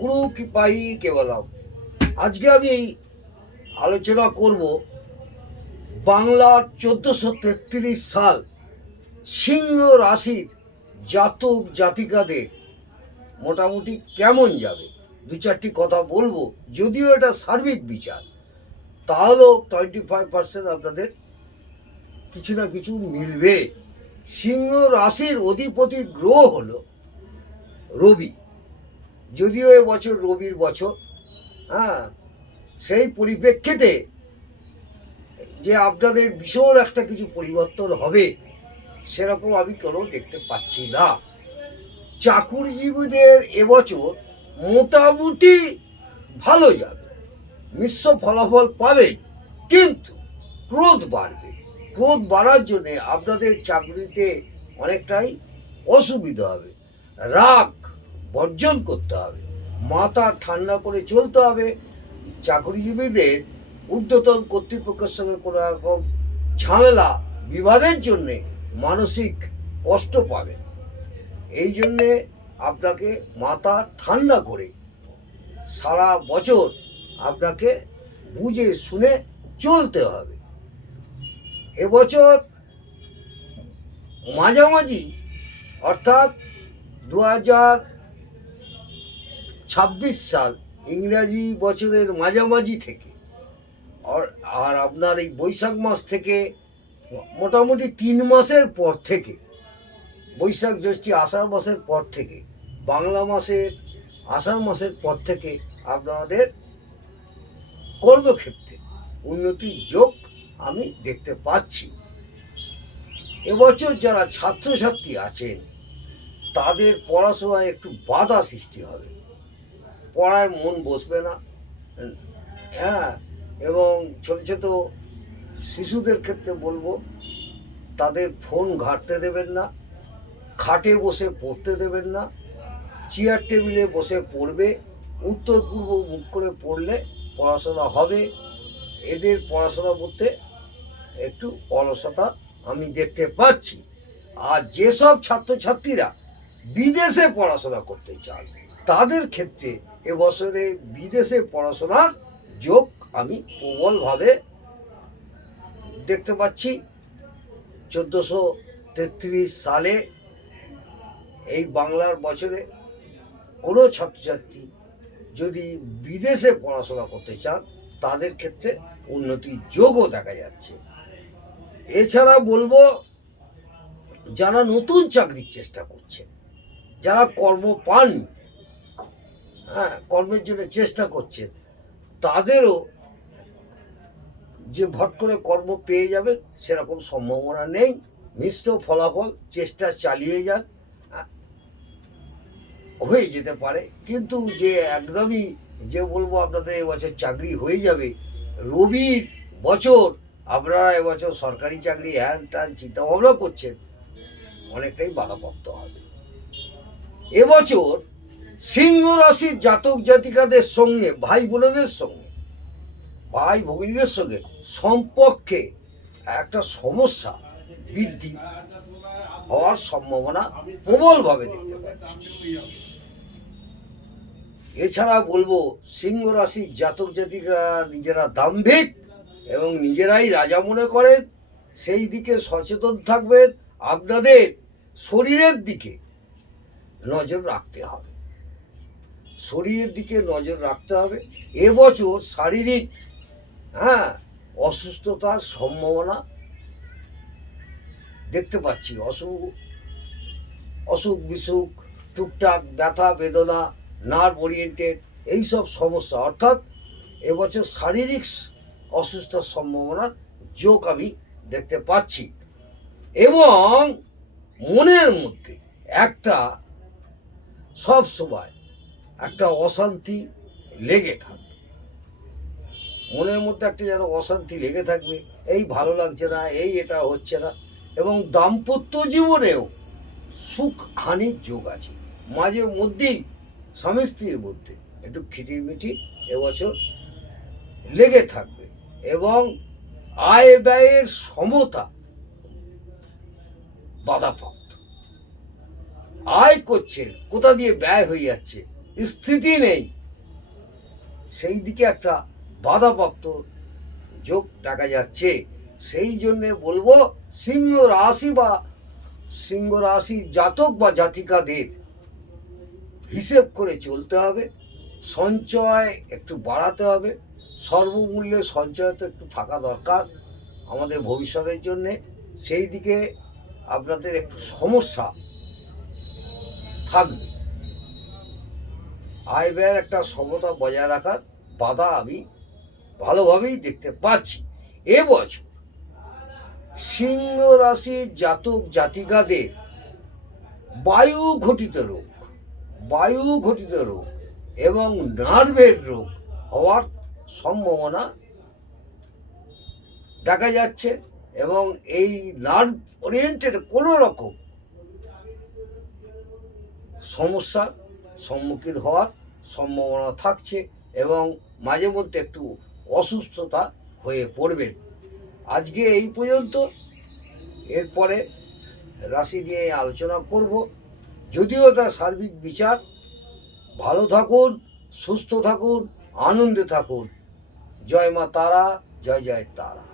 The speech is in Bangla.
গুরু কৃপাই কেবলম। আজকে আমি আলোচনা করব বাংলার 1433 সাল সিংহ রাশির জাতক জাতিকাদের মোটামুটি কেমন যাবে। দু চারটি কথা বলবো, যদিও এটা সার্বিক বিচার, তাহলেও 25% আপনাদের কিছু না কিছু মিলবে। সিংহ রাশির অধিপতি গ্রহ হলো রবি, যদিও এবছর রবির বছর। সেই পরিপ্রেক্ষিতে যে আপনাদের ভীষণ একটা কিছু পরিবর্তন হবে সেরকম আমি কোনো দেখতে পাচ্ছি না। চাকুরিজীবীদের এবছর মোটামুটি ভালো যাবে, মিশ্র ফলাফল পাবেন, কিন্তু ক্রোধ বাড়বে। ক্রোধ বাড়ার জন্যে আপনাদের চাকরিতে অনেকটাই অসুবিধা হবে। রাগ বর্জন করতে হবে, মাথা ঠান্ডা করে চলতে হবে। চাকরিজীবীদের ঊর্ধ্বতন কর্তৃপক্ষের সঙ্গে কোনো রকম ঝামেলা বিবাদের জন্যে মানসিক কষ্ট পাবেন। এই জন্যে আপনাকে মাথা ঠান্ডা করে সারা বছর আপনাকে বুঝে শুনে চলতে হবে। এবছর মাঝামাঝি অর্থাৎ 2026 সাল ইংরাজি বছরের মাঝামাঝি থেকে আর আপনার এই বৈশাখ মাস থেকে মোটামুটি 3 মাসের পর থেকে, বৈশাখ জ্যৈষ্ঠী আষাঢ় মাসের পর থেকে, বাংলা মাসের আষাঢ় মাসের পর থেকে আপনাদের কর্মক্ষেত্রে উন্নতির যোগ আমি দেখতে পাচ্ছি। এবছর যারা ছাত্রছাত্রী আছেন তাদের পড়াশোনায় একটু বাধা সৃষ্টি হবে, পড়ায় মন বসবে না। এবং ছোট ছোট শিশুদের ক্ষেত্রে বলবো, তাদের ফোন ঘাঁটতে দেবেন না, খাটে বসে পড়তে দেবেন না। চেয়ার টেবিলে বসে পড়বে, উত্তর পূর্ব মুখ করে পড়লে পড়াশোনা হবে। এদের পড়াশোনা করতে একটু অলসতা আমি দেখতে পাচ্ছি। আর যেসব ছাত্রছাত্রীরা বিদেশে পড়াশোনা করতে চান তাদের ক্ষেত্রে এবছরে বিদেশে পড়াশোনার যোগ আমি প্রবলভাবে দেখতে পাচ্ছি। 1433 সালে এই বাংলার বছরে কোনো ছাত্রছাত্রী যদি বিদেশে পড়াশোনা করতে চান তাদের ক্ষেত্রে উন্নতির যোগও দেখা যাচ্ছে। এছাড়া বলবো, যারা নতুন চাকরির চেষ্টা করছেন, যারা কর্ম পাননি, কর্মের জন্য চেষ্টা করছেন, তাদেরও যে ভট করে কর্ম পেয়ে যাবেন সেরকম সম্ভাবনা নেই। মিশ্র ফলাফল, চেষ্টা চালিয়ে যান, হয়ে যেতে পারে। কিন্তু যে একদমই যে বলবো আপনাদের এবছর চাকরি হয়ে যাবে, রবির বছর, আপনারা এবছর সরকারি চাকরি হ্যান ত্যান চিন্তা ভাবনা করছেন, অনেকটাই বাধাপ্রাপ্ত হবে। এবছর সিংহ রাশির জাতক জাতিকাদের সঙ্গে, ভাই বোনেদের সঙ্গে, ভাই ভগিনীদের সঙ্গে সম্পর্কে একটা সমস্যা বৃদ্ধি হওয়ার সম্ভাবনা প্রবলভাবে দেখতে পাচ্ছি। এছাড়া বলবো, সিংহ রাশির জাতক জাতিকা নিজেরা দাম্ভিক এবং নিজেরাই রাজা মনে করেন, সেই দিকে সচেতন থাকবেন। আপনাদের শরীরের দিকে নজর রাখতে হবে, শরীরের দিকে নজর রাখতে হবে। এবছর শারীরিক অসুস্থতার সম্ভাবনা দেখতে পাচ্ছি। অসুখ বিসুখ, টুকটাক ব্যথা বেদনা, নার্ভ ওরিয়েন্টেড এইসব সমস্যা, অর্থাৎ এবছর শারীরিক অসুস্থতার সম্ভাবনার যোগ আমি দেখতে পাচ্ছি। এবং মনের মধ্যে একটা সব সময় একটা অশান্তি লেগে থাকবে, মনের মধ্যে একটা যেন অশান্তি লেগে থাকবে, এই ভালো লাগছে না, এই এটা হচ্ছে না। এবং দাম্পত্য জীবনেও সুখ হানির যোগ আছে। মাঝে মধ্যেই স্বামী স্ত্রীর মধ্যে একটু খিটিমিটি এবছর লেগে থাকবে। এবং আয় ব্যয়ের সমতা বাধাপ্রাপ্ত। আয় করছেন, কোথা দিয়ে ব্যয় হয়ে যাচ্ছে, স্থিতি নেই, সেই দিকে একটা বাধাপ্রাপ্ত যোগ দেখা যাচ্ছে। সেই জন্যে বলবো সিংহ রাশি জাতক বা জাতিকাদের হিসেব করে চলতে হবে, সঞ্চয় একটু বাড়াতে হবে, সর্বমূল্যে সঞ্চয় তো একটু থাকা দরকার আমাদের ভবিষ্যতের জন্যে। সেই দিকে আপনাদের একটু সমস্যা থাকবে। আয় ব্যয়ের একটা সমতা বজায় রাখার বাধা আমি ভালোভাবেই দেখতে পাচ্ছি। এবছর সিংহ রাশির জাতক জাতিকাদের বায়ু ঘটিত রোগ এবং নার্ভের রোগ হওয়ার সম্ভাবনা দেখা যাচ্ছে, এবং এই নার্ভ ওরিয়েন্টেড কোনো রকম সমস্যার সম্মুখীন হওয়ার সম্ভাবনা থাকছে, এবং মাঝে মধ্যে একটু অসুস্থতা হয়ে পড়বেন। আজকে এই পর্যন্ত, এরপরে রাশি নিয়ে আলোচনা করব। যদিও এটা সার্বিক বিচার। ভালো থাকুন, সুস্থ থাকুন, আনন্দে থাকুন। জয় মা তারা, জয় জয় তারা।